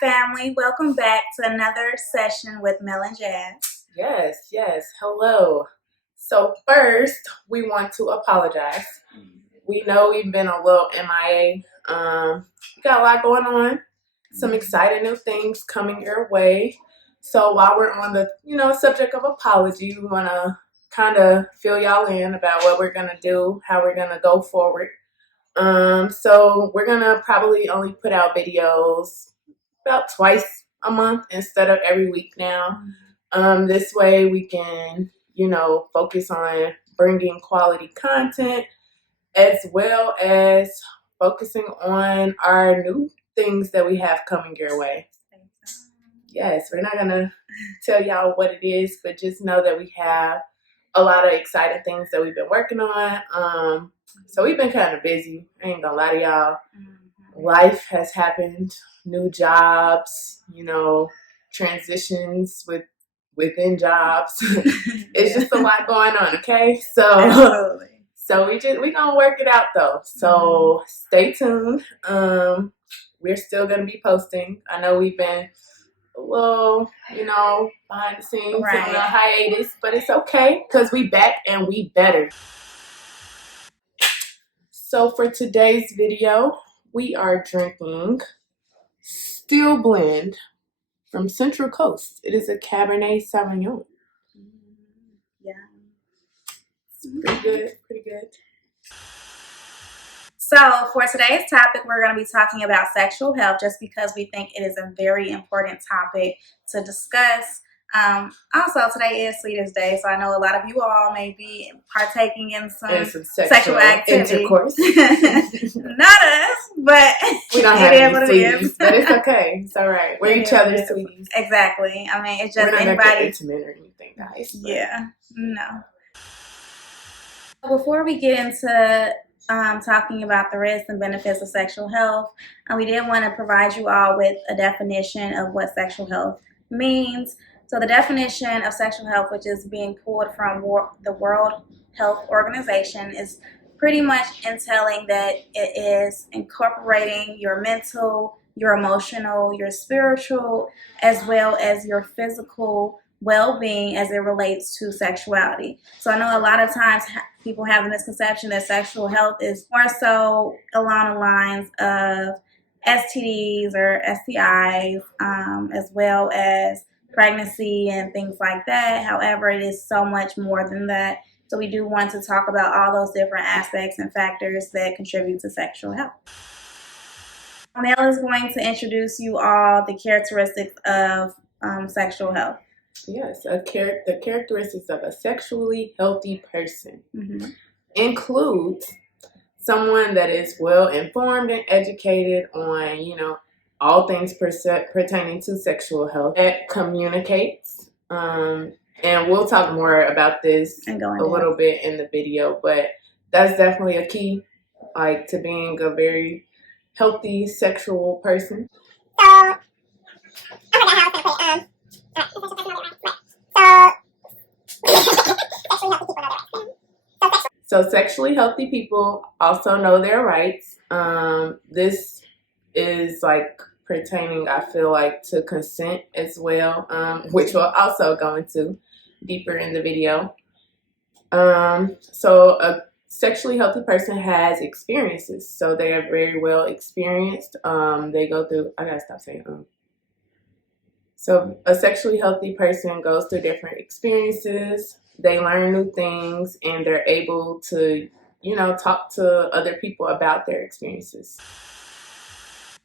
family. Welcome back to another session with Mel and Jazz. Yes. Hello. So first, we want to apologize. We know we've been a little MIA. We got a lot going on. Some exciting new things coming your way. So while we're on the subject of apology, we want to kind of fill y'all in about what we're gonna do, how we're gonna go forward. So we're gonna probably only put out videos about twice a month instead of every week now. This way we can, focus on bringing quality content as well as focusing on our new things that we have coming your way. Yes, we're not gonna tell y'all what it is, but just know that we have a lot of exciting things that we've been working on. So we've been kind of busy. I ain't gonna lie to y'all. Life has happened, new jobs, transitions within jobs. It's just a lot going on, okay? So we gonna work it out though. So stay tuned. We're still gonna be posting. I know we've been a little, behind the scenes on a hiatus, but it's okay because we back and we better. So for today's video, we are drinking Still Blend from Central Coast. It is a Cabernet Sauvignon. Yeah. It's pretty good. So for today's topic, we're going to be talking about sexual health just because we think it is a very important topic to discuss. Also, today is Sweetest Day, so I know a lot of you all may be partaking in some sexual activity. Intercourse. Not us, but we don't have any sweeties, but it's okay. It's all right. We're each other's sweeties. Exactly. I mean, it's just we're not anybody intimate or anything, guys. But. Yeah. No. Before we get into talking about the risks and benefits of sexual health, we did want to provide you all with a definition of what sexual health means. So the definition of sexual health, which is being pulled from the World Health Organization, is pretty much entailing that it is incorporating your mental, your emotional, your spiritual, as well as your physical well-being as it relates to sexuality. So I know a lot of times people have the misconception that sexual health is more so along the lines of STDs or STIs, as well as pregnancy and things like that. However, it is so much more than that. So we do want to talk about all those different aspects and factors that contribute to sexual health. Mel is going to introduce you all the characteristics of sexual health. Yes, the characteristics of a sexually healthy person includes someone that is well informed and educated on, all things pertaining to sexual health, that communicates. And we'll talk more about this a little bit in the video, but that's definitely a key, to being a very healthy sexual person. So sexually healthy people also know their rights. This is pertaining, I feel to consent as well, which we'll also go into deeper in the video. So a sexually healthy person has experiences. So they are very well experienced. They go through, I gotta stop saying So a sexually healthy person goes through different experiences. They learn new things and they're able to, talk to other people about their experiences.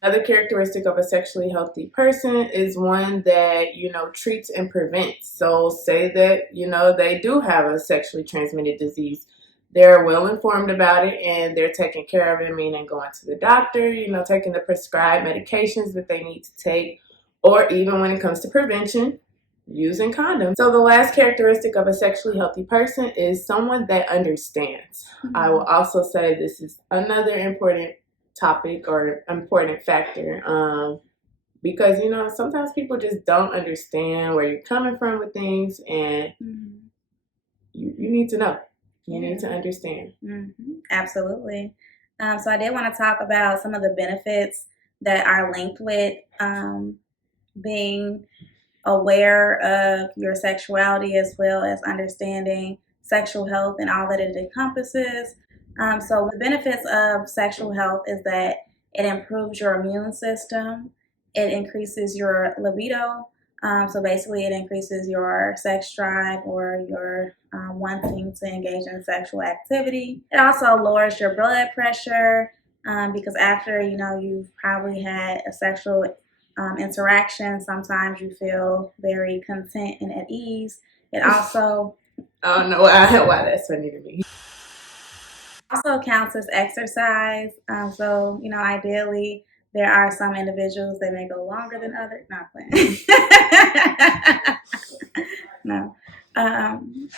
Another characteristic of a sexually healthy person is one that, treats and prevents. So say that, they do have a sexually transmitted disease. They're well informed about it and they're taking care of it, meaning going to the doctor, taking the prescribed medications that they need to take, or even when it comes to prevention, using condoms. So the last characteristic of a sexually healthy person is someone that understands. I will also say this is another important topic or important factor, because sometimes people just don't understand where you're coming from with things, and you need to know. You need to understand. Absolutely. So I did want to talk about some of the benefits that are linked with being aware of your sexuality as well as understanding sexual health and all that it encompasses. So the benefits of sexual health is that it improves your immune system, it increases your libido. So basically, it increases your sex drive or your wanting to engage in sexual activity. It also lowers your blood pressure because after you've probably had a sexual interaction, sometimes you feel very content and at ease. It also I don't know why that's funny to me. also counts as exercise. So, ideally, there are some individuals that may go longer than others. Not playing. No.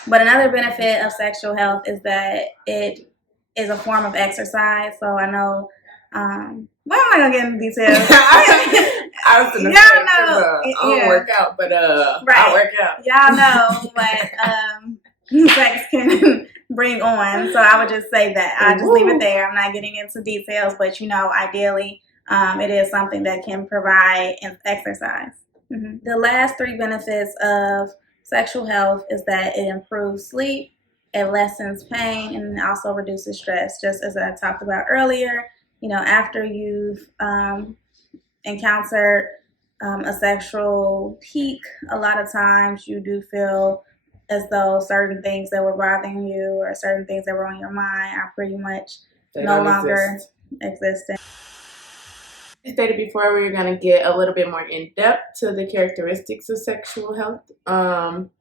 But another benefit of sexual health is that it is a form of exercise. So I know, well, I'm not going to get into details. I was gonna say, I don't work out, but I work out. Y'all know what sex can bring on. So I would just say that. I'll just leave it there. I'm not getting into details, but ideally, it is something that can provide exercise. Mm-hmm. The last three benefits of sexual health is that it improves sleep, it lessens pain, and it also reduces stress. Just as I talked about earlier, after you've encountered a sexual peak, a lot of times you do feel as though certain things that were bothering you or certain things that were on your mind are pretty much no longer existing. I stated before we were going to get a little bit more in depth to the characteristics of sexual health.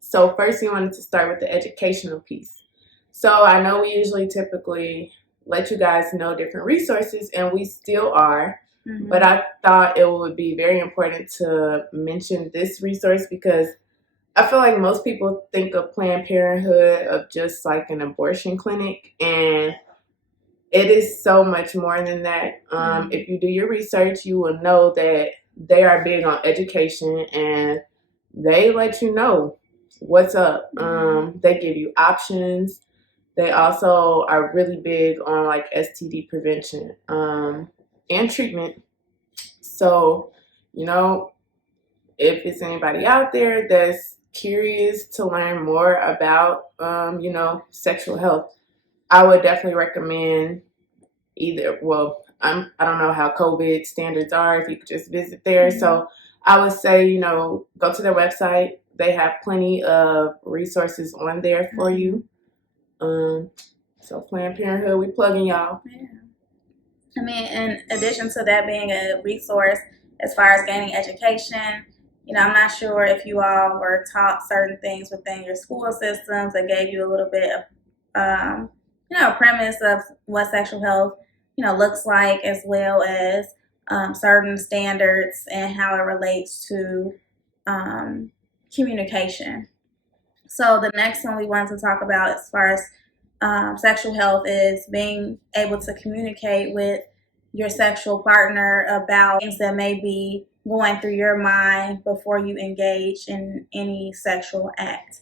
So first we wanted to start with the educational piece. So I know we usually typically let you guys know different resources, and we still are. Mm-hmm. But I thought it would be very important to mention this resource because I feel like most people think of Planned Parenthood of just like an abortion clinic, and it is so much more than that. If you do your research, you will know that they are big on education and they let you know what's up. They give you options. They also are really big on like STD prevention and treatment. So, if it's anybody out there that's curious to learn more about, sexual health, I would definitely recommend either. Well, I don't know how COVID standards are, if you could just visit there. Mm-hmm. So I would say, go to their website. They have plenty of resources on there for you. So Planned Parenthood, we plugging y'all. Yeah. I mean, in addition to that being a resource as far as gaining education, I'm not sure if you all were taught certain things within your school systems that gave you a little bit of, premise of what sexual health, looks like, as well as certain standards and how it relates to communication. So the next one we wanted to talk about as far as sexual health is being able to communicate with your sexual partner about things that may be going through your mind before you engage in any sexual act.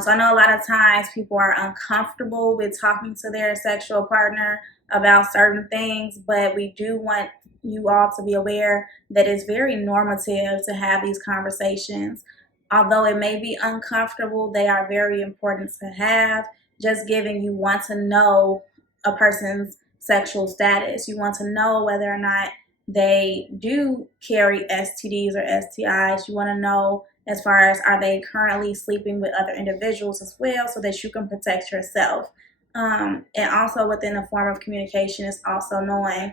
So I know a lot of times people are uncomfortable with talking to their sexual partner about certain things, but we do want you all to be aware that it's very normative to have these conversations. Although it may be uncomfortable, they are very important to have. Just given you want to know a person's sexual status. You want to know whether or not they do carry STDs or STIs. You want to know as far as are they currently sleeping with other individuals as well, so that you can protect yourself. And also within a form of communication is also knowing,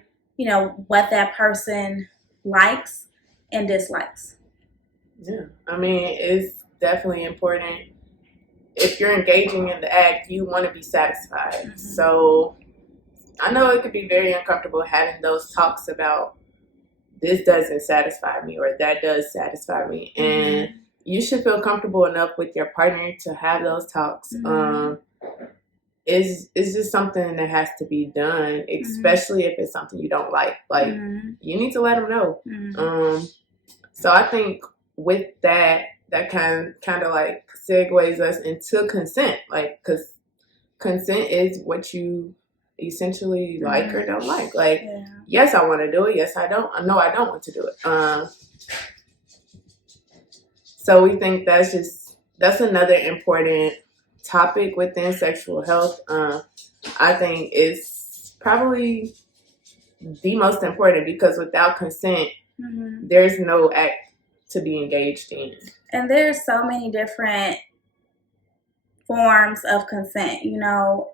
what that person likes and dislikes. Yeah, I mean, it's definitely important. If you're engaging in the act, you want to be satisfied. Mm-hmm. So I know it could be very uncomfortable having those talks about this doesn't satisfy me or that does satisfy me. Mm-hmm. And you should feel comfortable enough with your partner to have those talks. Mm-hmm. It's just something that has to be done, especially if it's something you don't like. Like, you need to let them know. Mm-hmm. So I think with that kind of like segues us into consent. Like, because consent is what you essentially like or don't like. Like, yes, I want to do it. Yes, I don't. No, I don't want to do it. So we think that's another important topic within sexual health. I think it's probably the most important because without consent, there's no act to be engaged in. And there's so many different forms of consent,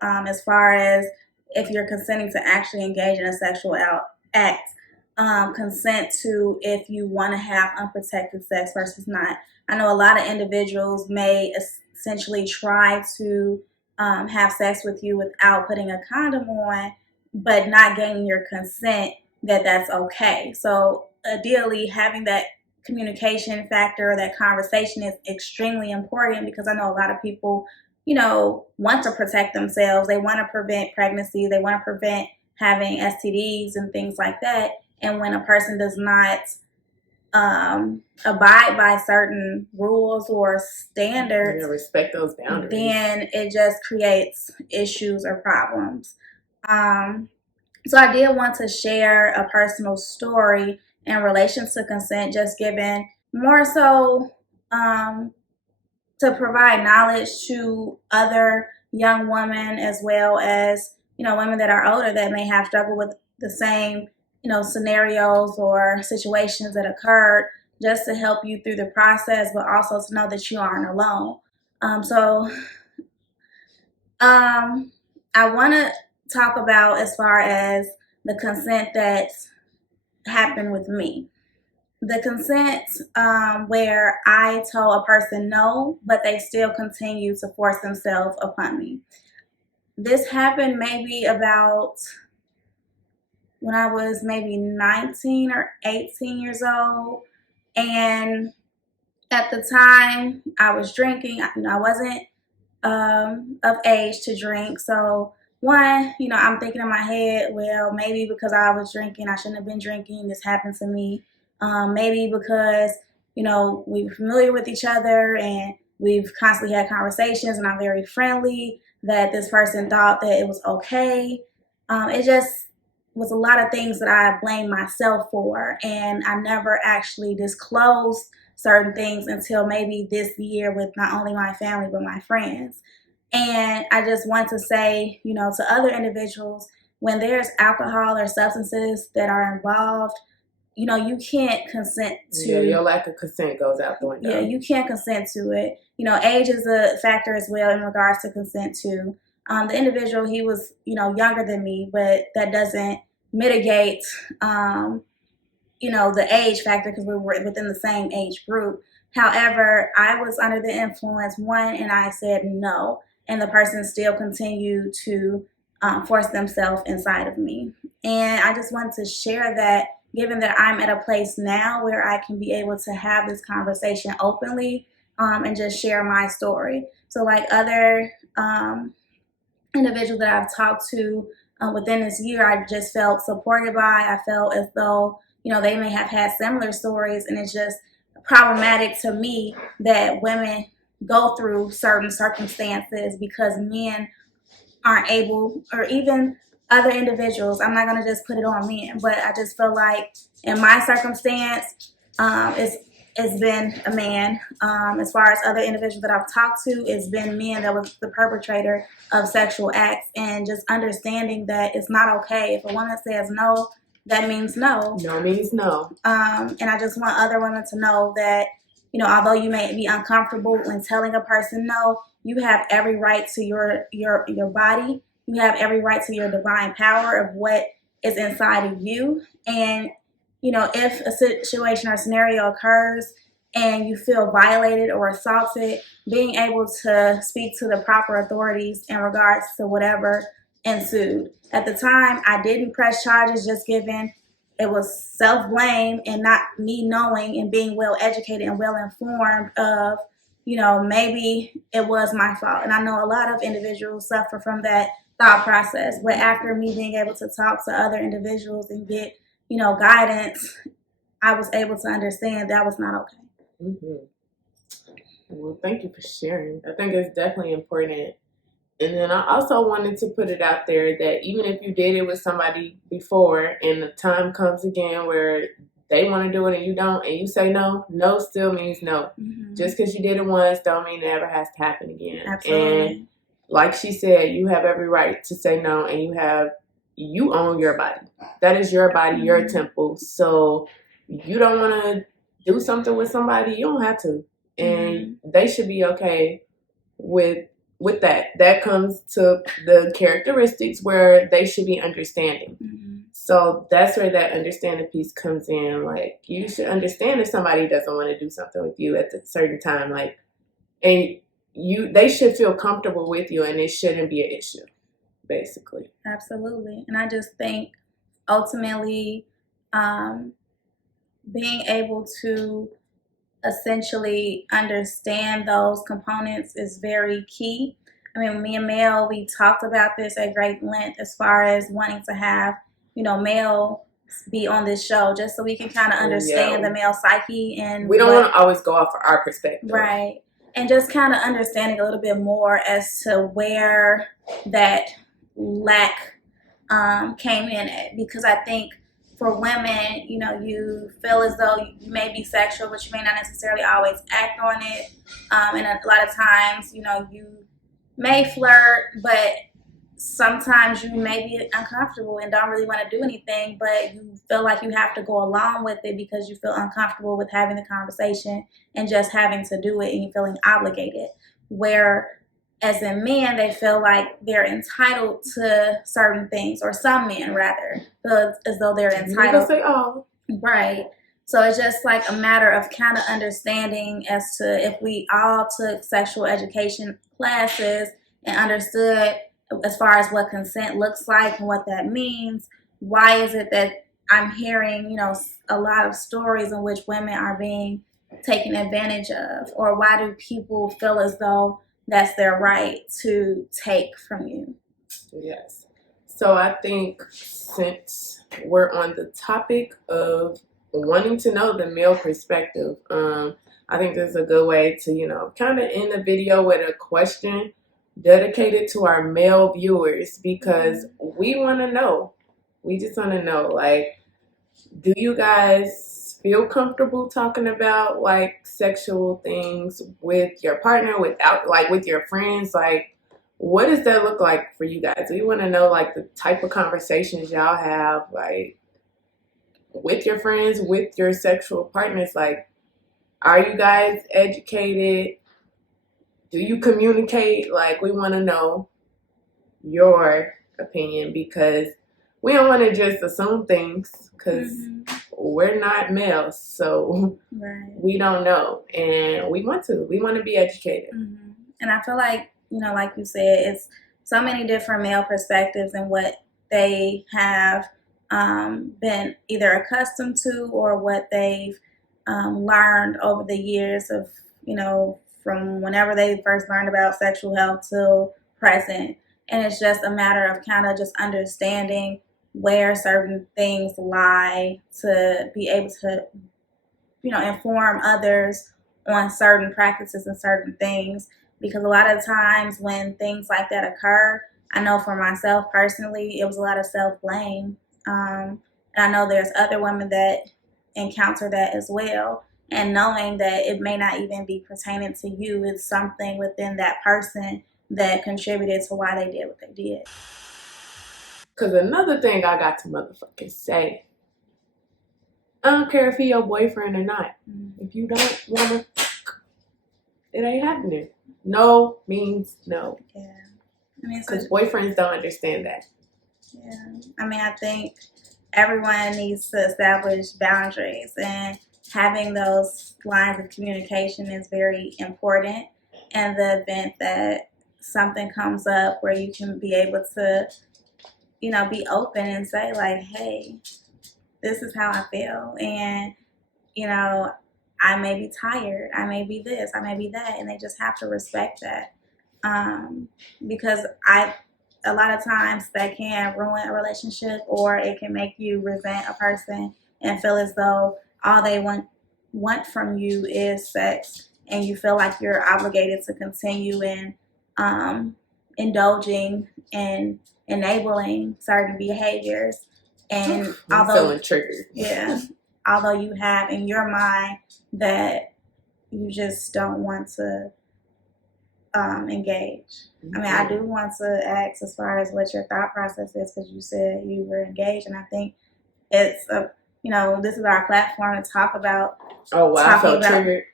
as far as if you're consenting to actually engage in a sexual act, consent to if you want to have unprotected sex versus not. I know a lot of individuals may essentially try to have sex with you without putting a condom on, but not gaining your consent that that's okay. So ideally, having that communication factor, that conversation is extremely important because I know a lot of people want to protect themselves. They want to prevent pregnancy. They want to prevent having STDs and things like that. And when a person does not abide by certain rules or standards, respect those boundaries, then it just creates issues or problems. So I did want to share a personal story in relation to consent, just given more so to provide knowledge to other young women as well as, women that are older that may have struggled with the same, scenarios or situations that occurred, just to help you through the process, but also to know that you aren't alone. I want to talk about as far as the consent that happened with me. The consent where I told a person no, but they still continue to force themselves upon me. This happened maybe about when I was maybe 19 or 18 years old. And at the time I was drinking. I wasn't of age to drink. So one, I'm thinking in my head, well, maybe because I was drinking, I shouldn't have been drinking. This happened to me. Maybe because, we were familiar with each other and we've constantly had conversations and I'm very friendly, that this person thought that it was okay. It just was a lot of things that I blamed myself for, and I never actually disclosed certain things until maybe this year with not only my family but my friends. And I just want to say, to other individuals, when there's alcohol or substances that are involved, you can't consent to. Yeah, your lack of consent goes out the window. Yeah, you can't consent to it. Age is a factor as well in regards to consent to. The individual, he was, younger than me, but that doesn't mitigate, the age factor because we were within the same age group. However, I was under the influence, one, and I said no, and the person still continued to force themselves inside of me. And I just wanted to share that, given that I'm at a place now where I can be able to have this conversation openly and just share my story. So like other individuals that I've talked to within this year, I just felt supported by. I felt as though, they may have had similar stories, and it's just problematic to me that women go through certain circumstances because men aren't able, or even other individuals. I'm not going to just put it on men, but I just feel like in my circumstance, it's been a man. As far as other individuals that I've talked to, it's been men that was the perpetrator of sexual acts, and just understanding that it's not okay. If a woman says no, that means no. No means no. And I just want other women to know that, although you may be uncomfortable when telling a person no, you have every right to your body. You have every right to your divine power of what is inside of you. And, if a situation or scenario occurs and you feel violated or assaulted, being able to speak to the proper authorities in regards to whatever ensued. At the time, I didn't press charges, just given it was self-blame and not me knowing and being well educated and well informed of, maybe it was my fault. And I know a lot of individuals suffer from that thought process. But after me being able to talk to other individuals and get, guidance, I was able to understand that was not okay. Mm-hmm. Well, thank you for sharing. I think it's definitely important. And then I also wanted to put it out there that even if you did it with somebody before and the time comes again where they want to do it and you don't, and you say no, no still means no. Mm-hmm. Just because you did it once don't mean it ever has to happen again. Absolutely. And like she said, you have every right to say no, and you own your body. That is your body, Mm-hmm. your temple. So you don't want to do something with somebody, you don't have to. And they should be okay with that. That comes to the characteristics where they should be understanding. Mm-hmm. So that's where that understanding piece comes in. Like, you should understand if somebody doesn't want to do something with you at a certain time. Like, and they should feel comfortable with you, and it shouldn't be an issue, basically. Absolutely. And I just think ultimately being able to essentially understand those components is very key. I mean, me and Mel, we talked about this at great length as far as wanting to have, Mel be on this show just so we can kind of understand the male psyche. And we don't want to always go off of our perspective. Right. And just kind of understanding a little bit more as to where that lack came in at. Because I think for women, you feel as though you may be sexual, but you may not necessarily always act on it. And a lot of times, you may flirt, but sometimes you may be uncomfortable and don't really want to do anything, but you feel like you have to go along with it because you feel uncomfortable with having the conversation and just having to do it and you feeling obligated. Where as in men, they feel like they're entitled to certain things, or some men rather feel as though they're entitled. Say all. Right. So it's just like a matter of kind of understanding as to if we all took sexual education classes and understood as far as what consent looks like and what that means. Why is it that I'm hearing, a lot of stories in which women are being taken advantage of? Or why do people feel as though that's their right to take from you? Yes. So I think since we're on the topic of wanting to know the male perspective, I think this is a good way to, kind of end the video with a question dedicated to our male viewers, because we want to know. We just want to know, like, do you guys feel comfortable talking about like sexual things with your partner, with your friends? Like, what does that look like for you guys? We want to know, like, the type of conversations y'all have, like, with your friends, with your sexual partners. Like, are you guys educated? Do you communicate? Like, we want to know your opinion, because we don't want to just assume things, because we're not males, so we don't know, and we want to be educated. And I feel like, like you said, it's so many different male perspectives and what they have been either accustomed to or what they've learned over the years of, from whenever they first learned about sexual health till present. And it's just a matter of kind of just understanding where certain things lie to be able to, inform others on certain practices and certain things. Because a lot of times when things like that occur, I know for myself personally, it was a lot of self-blame. And I know there's other women that encounter that as well. And knowing that it may not even be pertaining to you, it's something within that person that contributed to why they did what they did. Because another thing I got to motherfucking say, I don't care if he your boyfriend or not. If you don't want to, it ain't happening. No means no. Yeah. I mean, because boyfriends don't understand that. Yeah. I mean, I think everyone needs to establish boundaries, and having those lines of communication is very important. In the event that something comes up where you can be able to, be open and say, like, hey, this is how I feel. And, I may be tired. I may be this. I may be that. And they just have to respect that. Because a lot of times that can ruin a relationship, or it can make you resent a person and feel as though all they want from you is sex, and you feel like you're obligated to continue in indulging and enabling certain behaviors. And I'm feeling triggered. Yeah. although you have in your mind that you just don't want to engage. I mean, I do want to ask as far as what your thought process is, because you said you were engaged, and I think it's this is our platform to talk about. Oh, wow, I felt triggered.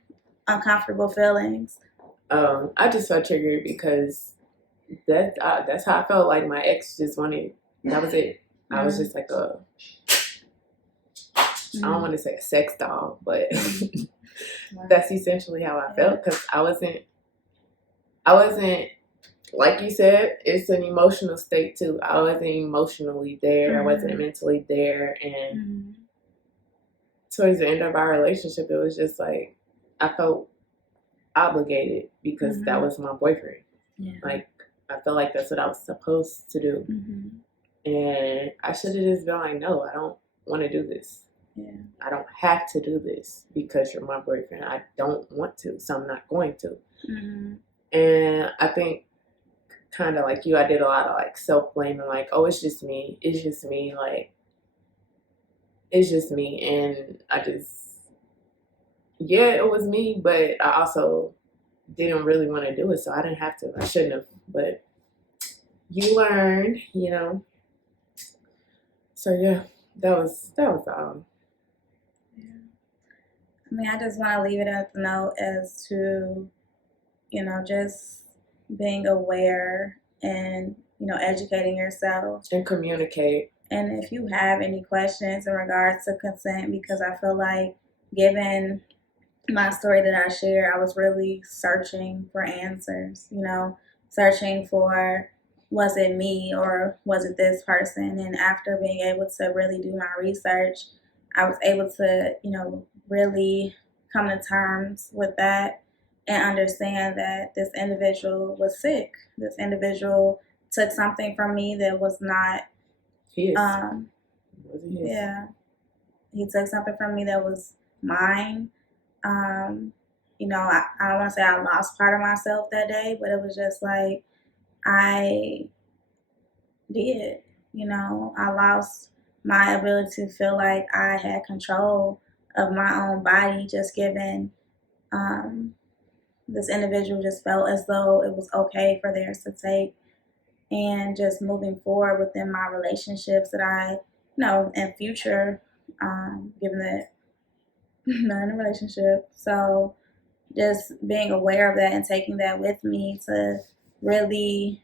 Uncomfortable feelings. I just felt triggered because that's how I felt. Like my ex just wanted. That was it. I was just like a. I don't want to say a sex doll, but that's essentially how I felt, because I wasn't, like you said, it's an emotional state too. I wasn't emotionally there. I wasn't mentally there. And towards the end of our relationship, it was just like, I felt obligated because that was my boyfriend. Yeah. Like, I felt like that's what I was supposed to do. And I should have just been like, no, I don't want to do this. Yeah. I don't have to do this because you're my boyfriend. I don't want to, so I'm not going to. And I think, kind of like you, I did a lot of like self-blaming, like, oh, it's just me, like, it's just me. And I just, yeah, it was me, but I also didn't really want to do it, so I didn't have to. I shouldn't have, but you learn, So yeah, that was all. I mean, I just want to leave it at the note as to, just being aware and, educating yourself. And communicate. And if you have any questions in regards to consent, because I feel like, given my story that I share, I was really searching for answers, searching for, was it me or was it this person? And after being able to really do my research, I was able to, really come to terms with that and understand that this individual was sick. This individual took something from me that was not his. Yeah. He took something from me that was mine. I don't want to say I lost part of myself that day, but it was just like I did. I lost my ability to feel like I had control of my own body, just given this individual just felt as though it was okay for theirs to take. And just moving forward within my relationships that I, in future, given that I'm not in a relationship. So just being aware of that and taking that with me to really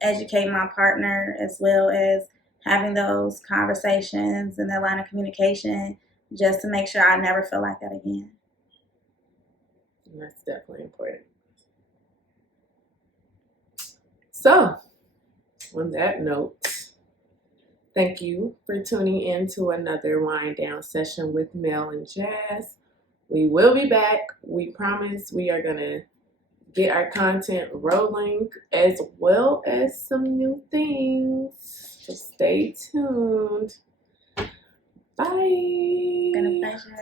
educate my partner, as well as having those conversations and that line of communication, just to make sure I never feel like that again. And that's definitely important. So, on that note, thank you for tuning in to another wind down session with Mel and Jazz. We will be back. We promise we are going to get our content rolling, as well as some new things. So stay tuned. Bye. It's been a pleasure.